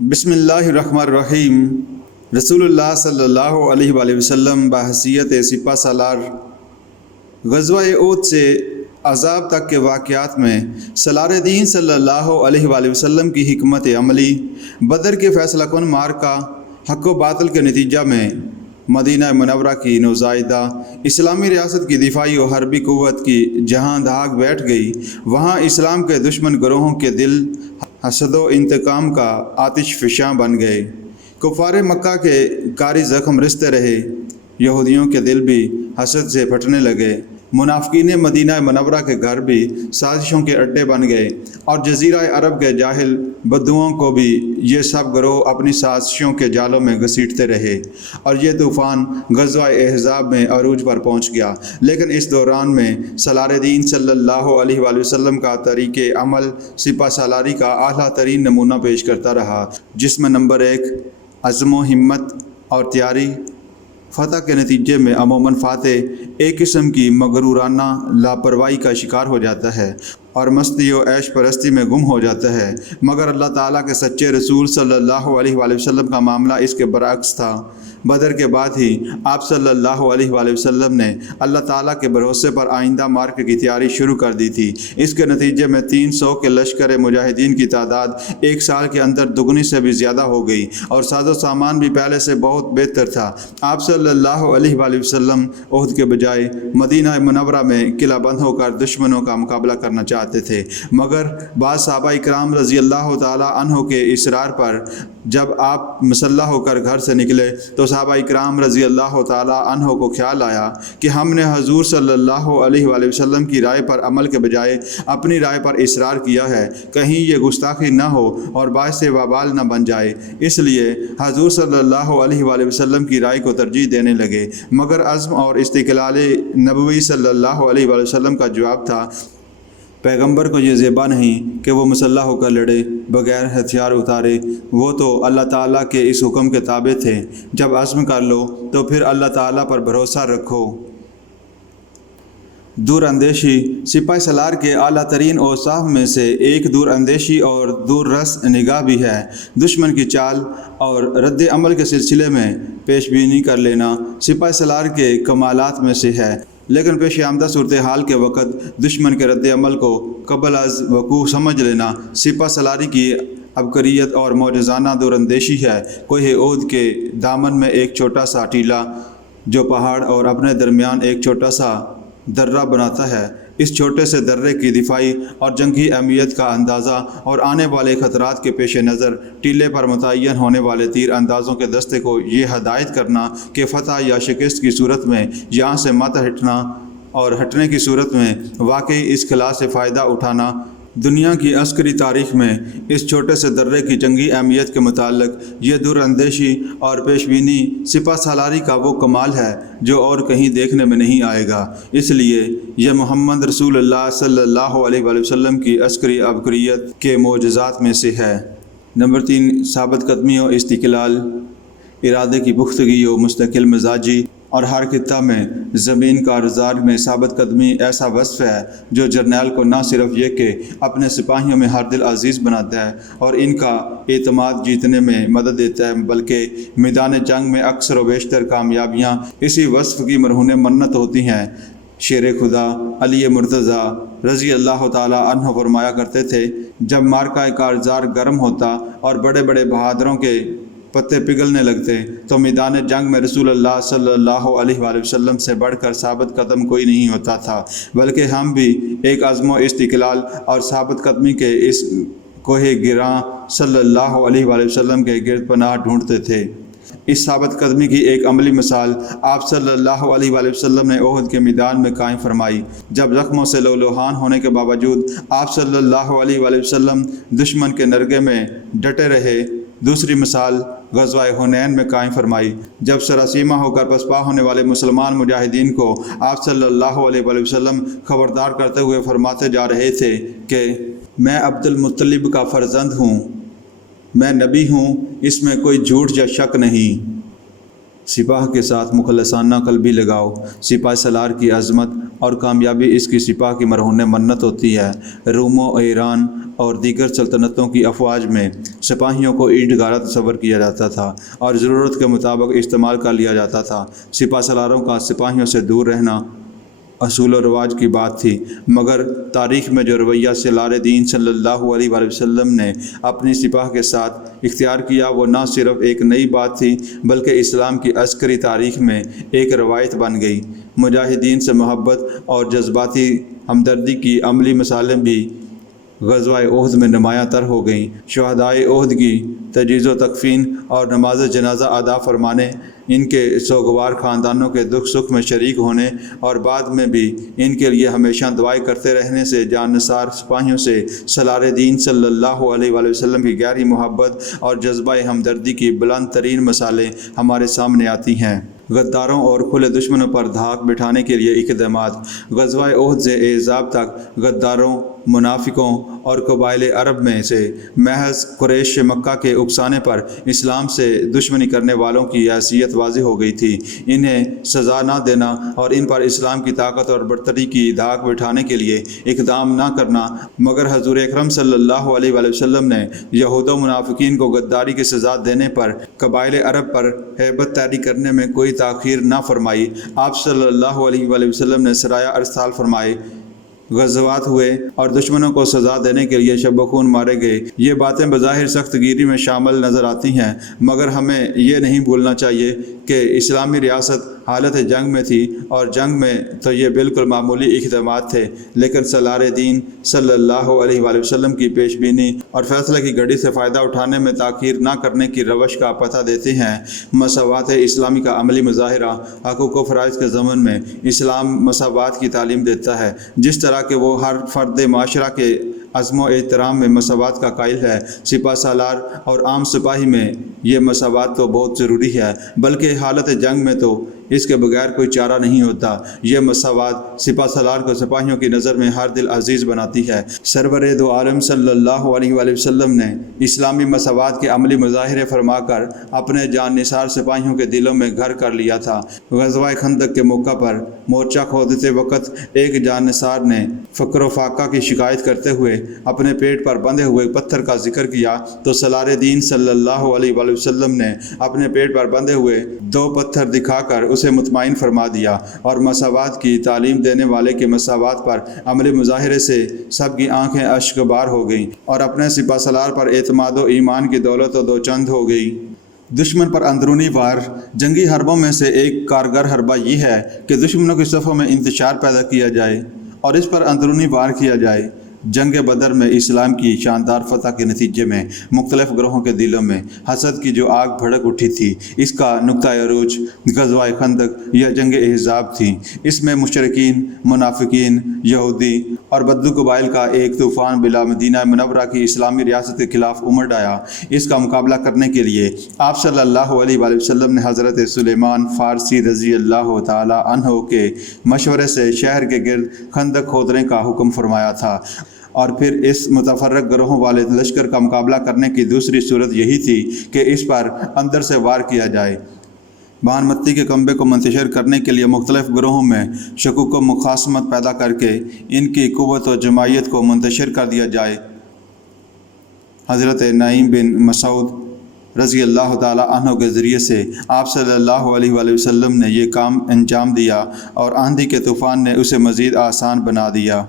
بسم اللہ الرحمن الرحیم۔ رسول اللہ صلی اللہ علیہ وآلہ وسلم بحیثیت سپہ سالار غزوہ احد سے عذاب تک کے واقعات میں سالار دین صلی اللہ علیہ وآلہ وسلم کی حکمت عملی، بدر کے فیصلہ کن معرکہ، حق و باطل کے نتیجہ میں مدینہ منورہ کی نوزائیدہ اسلامی ریاست کی دفاعی و حربی قوت کی جہاں دھاگ بیٹھ گئی، وہاں اسلام کے دشمن گروہوں کے دل حسد و انتقام کا آتش فشاں بن گئے۔ کفار مکہ کے کاری زخم رستے رہے، یہودیوں کے دل بھی حسد سے پھٹنے لگے، منافقین مدینہ منورہ کے گھر بھی سازشوں کے اڈے بن گئے، اور جزیرہ عرب کے جاہل بدوؤں کو بھی یہ سب گروہ اپنی سازشوں کے جالوں میں گھسیٹتے رہے، اور یہ طوفان غزوہ احزاب میں عروج پر پہنچ گیا۔ لیکن اس دوران میں سالار دین صلی اللہ علیہ وآلہ وسلم کا طریق عمل سپہ سالاری کا اعلیٰ ترین نمونہ پیش کرتا رہا، جس میں نمبر 1 عزم و ہمت اور تیاری۔ فتح کے نتیجے میں عموماً فاتح ایک قسم کی مغرورانہ لاپرواہی کا شکار ہو جاتا ہے اور مستی و عیش پرستی میں گم ہو جاتا ہے، مگر اللہ تعالیٰ کے سچے رسول صلی اللہ علیہ وآلہ وسلم کا معاملہ اس کے برعکس تھا۔ بدر کے بعد ہی آپ صلی اللہ علیہ وآلہ وسلم نے اللہ تعالیٰ کے بھروسے پر آئندہ معرکے کی تیاری شروع کر دی تھی۔ اس کے نتیجے میں 300 کے لشکر مجاہدین کی تعداد ایک سال کے اندر دگنی سے بھی زیادہ ہو گئی، اور ساز و سامان بھی پہلے سے بہت بہتر تھا۔ آپ صلی اللہ علیہ وآلہ وسلم احد کے بجائے مدینہ منورہ میں قلعہ بند ہو کر دشمنوں کا مقابلہ کرنا چاہتے تھے، مگر بعض صحابہ اکرام رضی اللہ تعالیٰ عنہ کے اصرار پر جب آپ مسلح ہو کر گھر سے نکلے تو صحابہ اکرام رضی اللہ تعالیٰ عنہ کو خیال آیا کہ ہم نے حضور صلی اللہ علیہ وآلہ وسلم کی رائے پر عمل کے بجائے اپنی رائے پر اصرار کیا ہے، کہیں یہ گستاخی نہ ہو اور باعث وبال نہ بن جائے۔ اس لیے حضور صلی اللہ علیہ وآلہ وسلم کی رائے کو ترجیح دینے لگے، مگر عزم اور استقلال نبوی صلی اللہ علیہ وآلہ وسلم کا جواب تھا، پیغمبر کو یہ زیبا نہیں کہ وہ مسلح ہو کر لڑے بغیر ہتھیار اتارے، وہ تو اللہ تعالیٰ کے اس حکم کے تابع تھے۔ جب عزم کر لو تو پھر اللہ تعالیٰ پر بھروسہ رکھو۔ دور اندیشی سپہ سالار کے اعلیٰ ترین اوصاف میں سے ایک دور اندیشی اور دور رس نگاہ بھی ہے۔ دشمن کی چال اور رد عمل کے سلسلے میں پیش بینی کر لینا سپہ سالار کے کمالات میں سے ہے، لیکن پیش آمدہ صورتحال کے وقت دشمن کے رد عمل کو قبل از وقوع سمجھ لینا سپہ سالاری کی عبقریت اور معجزانہ دور اندیشی ہے۔ کوہ احد کے دامن میں ایک چھوٹا سا ٹیلہ جو پہاڑ اور اپنے درمیان ایک چھوٹا سا درہ بناتا ہے، اس چھوٹے سے درے کی دفاعی اور جنگی اہمیت کا اندازہ اور آنے والے خطرات کے پیش نظر ٹیلے پر متعین ہونے والے تیر اندازوں کے دستے کو یہ ہدایت کرنا کہ فتح یا شکست کی صورت میں یہاں سے مت ہٹنا اور ہٹنے کی صورت میں واقعی اس خلا سے فائدہ اٹھانا۔ دنیا کی عسکری تاریخ میں اس چھوٹے سے درے کی جنگی اہمیت کے متعلق یہ دور اندیشی اور پیش بینی سپہ سالاری کا وہ کمال ہے جو اور کہیں دیکھنے میں نہیں آئے گا۔ اس لیے یہ محمد رسول اللہ صلی اللہ علیہ وآلہ وسلم کی عسکری عبقریت کے معجزات میں سے ہے۔ نمبر 3 ثابت قدمی و استقلال، ارادے کی پختگی و مستقل مزاجی، اور ہر خطہ میں زمین کارزار میں ثابت قدمی ایسا وصف ہے جو جرنیل کو نہ صرف یہ کہ اپنے سپاہیوں میں ہر دل عزیز بناتا ہے اور ان کا اعتماد جیتنے میں مدد دیتا ہے، بلکہ میدان جنگ میں اکثر و بیشتر کامیابیاں اسی وصف کی مرہون منت ہوتی ہیں۔ شیر خدا علی مرتضیٰ رضی اللہ تعالیٰ عنہ فرمایا کرتے تھے، جب معرکہ کارزار گرم ہوتا اور بڑے بڑے بہادروں کے پتے پگھلنے لگتے تو میدان جنگ میں رسول اللہ صلی اللہ علیہ وآلہ وسلم سے بڑھ کر ثابت قدم کوئی نہیں ہوتا تھا، بلکہ ہم بھی ایک عزم و استقلال اور ثابت قدمی کے اس کوہ گراں صلی اللہ علیہ وآلہ وسلم کے گرد پناہ ڈھونڈتے تھے۔ اس ثابت قدمی کی ایک عملی مثال آپ صلی اللہ علیہ وآلہ وسلم نے احد کے میدان میں قائم فرمائی، جب زخموں سے لہولہان ہونے کے باوجود آپ صلی اللہ علیہ وآلہ وسلم دشمن کے نرغے میں ڈٹے رہے۔ دوسری مثال غزوہ حنین میں قائم فرمائی، جب سراسیمہ ہو کر پسپا ہونے والے مسلمان مجاہدین کو آپ صلی اللہ علیہ وآلہ وسلم خبردار کرتے ہوئے فرماتے جا رہے تھے کہ میں عبد المطلب کا فرزند ہوں، میں نبی ہوں، اس میں کوئی جھوٹ یا شک نہیں۔ سپاہ کے ساتھ مخلصانہ قلبی لگاؤ۔ سپاہ سالار کی عظمت اور کامیابی اس کی سپاہ کی مرہون منت ہوتی ہے۔ روم و ایران اور دیگر سلطنتوں کی افواج میں سپاہیوں کو اینٹ گارا تصور کیا جاتا تھا اور ضرورت کے مطابق استعمال کر لیا جاتا تھا۔ سپاہ سالاروں کا سپاہیوں سے دور رہنا اصول و رواج کی بات تھی، مگر تاریخ میں جو رویہ سالار دین صلی اللہ علیہ وآلہ وسلم نے اپنی سپاہ کے ساتھ اختیار کیا وہ نہ صرف ایک نئی بات تھی بلکہ اسلام کی عسکری تاریخ میں ایک روایت بن گئی۔ مجاہدین سے محبت اور جذباتی ہمدردی کی عملی مثالیں بھی غزوہ احد میں نمایاں تر ہو گئیں۔ شہدائے احد کی تجہیز و تکفین اور نماز جنازہ ادا فرمانے، ان کے سوگوار خاندانوں کے دکھ سکھ میں شریک ہونے اور بعد میں بھی ان کے لیے ہمیشہ دعائیں کرتے رہنے سے جان نثار سپاہیوں سے سالار دین صلی اللہ علیہ وآلہ وسلم کی گہری محبت اور جذبہ ہمدردی کی بلند ترین مثالیں ہمارے سامنے آتی ہیں۔ غداروں اور کھلے دشمنوں پر دھاک بٹھانے کے لیے اقدامات۔ غزوہ احد سے احزاب تک غداروں، منافقوں اور قبائل عرب میں سے محض قریش مکہ کے اکسانے پر اسلام سے دشمنی کرنے والوں کی حیثیت واضح ہو گئی تھی۔ انہیں سزا نہ دینا اور ان پر اسلام کی طاقت اور برتری کی دھاک بٹھانے کے لیے اقدام نہ کرنا، مگر حضور اکرم صلی اللہ علیہ وآلہ وسلم نے یہود و منافقین کو غداری کی سزا دینے پر قبائل عرب پر ہیبت طاری کرنے میں کوئی تاخیر نہ فرمائی۔ آپ صلی اللہ علیہ وآلہ وسلم نے سرایہ ارسال فرمائے، غزوات ہوئے اور دشمنوں کو سزا دینے کے لیے شب خون مارے گئے۔ یہ باتیں بظاہر سخت گیری میں شامل نظر آتی ہیں، مگر ہمیں یہ نہیں بھولنا چاہیے کہ اسلامی ریاست حالت جنگ میں تھی، اور جنگ میں تو یہ بالکل معمولی اقدامات تھے، لیکن سالار دین صلی اللہ علیہ وآلہ وسلم کی پیش بینی اور فیصلہ کی گھڑی سے فائدہ اٹھانے میں تاخیر نہ کرنے کی روش کا پتہ دیتے ہیں۔ مساوات اسلامی کا عملی مظاہرہ۔ حقوق و فرائض کے ضمن میں اسلام مساوات کی تعلیم دیتا ہے، جس طرح کہ وہ ہر فرد معاشرہ کے عزم و احترام میں مساوات کا قائل ہے۔ سپاہ سالار اور عام سپاہی میں یہ مساوات تو بہت ضروری ہے، بلکہ حالت جنگ میں تو اس کے بغیر کوئی چارہ نہیں ہوتا۔ یہ مساوات سپاہ سالار کو سپاہیوں کی نظر میں ہر دل عزیز بناتی ہے۔ سرور دو عالم صلی اللہ علیہ وآلہ وسلم نے اسلامی مساوات کے عملی مظاہرے فرما کر اپنے جان نثار سپاہیوں کے دلوں میں گھر کر لیا تھا۔ غزوہ خندق کے موقع پر مورچہ کھودتے وقت ایک جان نثار نے فقر و فاقہ کی شکایت کرتے ہوئے اپنے پیٹ پر بندھے ہوئے پتھر کا ذکر کیا تو سالار دین صلی اللہ علیہ وآلہ وسلم نے اپنے پیٹ پر بندھے ہوئے 2 پتھر دکھا کر اسے مطمئن فرما دیا، اور مساوات کی تعلیم دینے والے کے مساوات پر عملی مظاہرے سے سب کی آنکھیں اشک بار ہو گئیں اور اپنے سپاہ سالار پر اعتماد و ایمان کی دولت و دو چند ہو گئی۔ دشمن پر اندرونی وار۔ جنگی حربوں میں سے ایک کارگر حربہ یہ ہے کہ دشمنوں کی صفوں میں انتشار پیدا کیا جائے اور اس پر اندرونی وار کیا جائے۔ جنگ بدر میں اسلام کی شاندار فتح کے نتیجے میں مختلف گروہوں کے دلوں میں حسد کی جو آگ بھڑک اٹھی تھی، اس کا نقطہ عروج غزوہ خندق یا جنگ احزاب تھی۔ اس میں مشرکین، منافقین، یہودی اور بدو قبائل کا ایک طوفان بلا مدینہ منورہ کی اسلامی ریاست کے خلاف امڑ آیا۔ اس کا مقابلہ کرنے کے لیے آپ صلی اللہ علیہ وآلہ وسلم نے حضرت سلیمان فارسی رضی اللہ تعالی عنہ کے مشورے سے شہر کے گرد خندق کھودنے کا حکم فرمایا تھا، اور پھر اس متفرق گروہوں والے لشکر کا مقابلہ کرنے کی دوسری صورت یہی تھی کہ اس پر اندر سے وار کیا جائے۔ بان متی کے کنبے کو منتشر کرنے کے لیے مختلف گروہوں میں شکوک و مخاصمت پیدا کر کے ان کی قوت و جماعیت کو منتشر کر دیا جائے۔ حضرت نعیم بن مسعود رضی اللہ تعالیٰ عنہ کے ذریعے سے آپ صلی اللہ علیہ وآلہ وسلم نے یہ کام انجام دیا اور آندھی کے طوفان نے اسے مزید آسان بنا دیا۔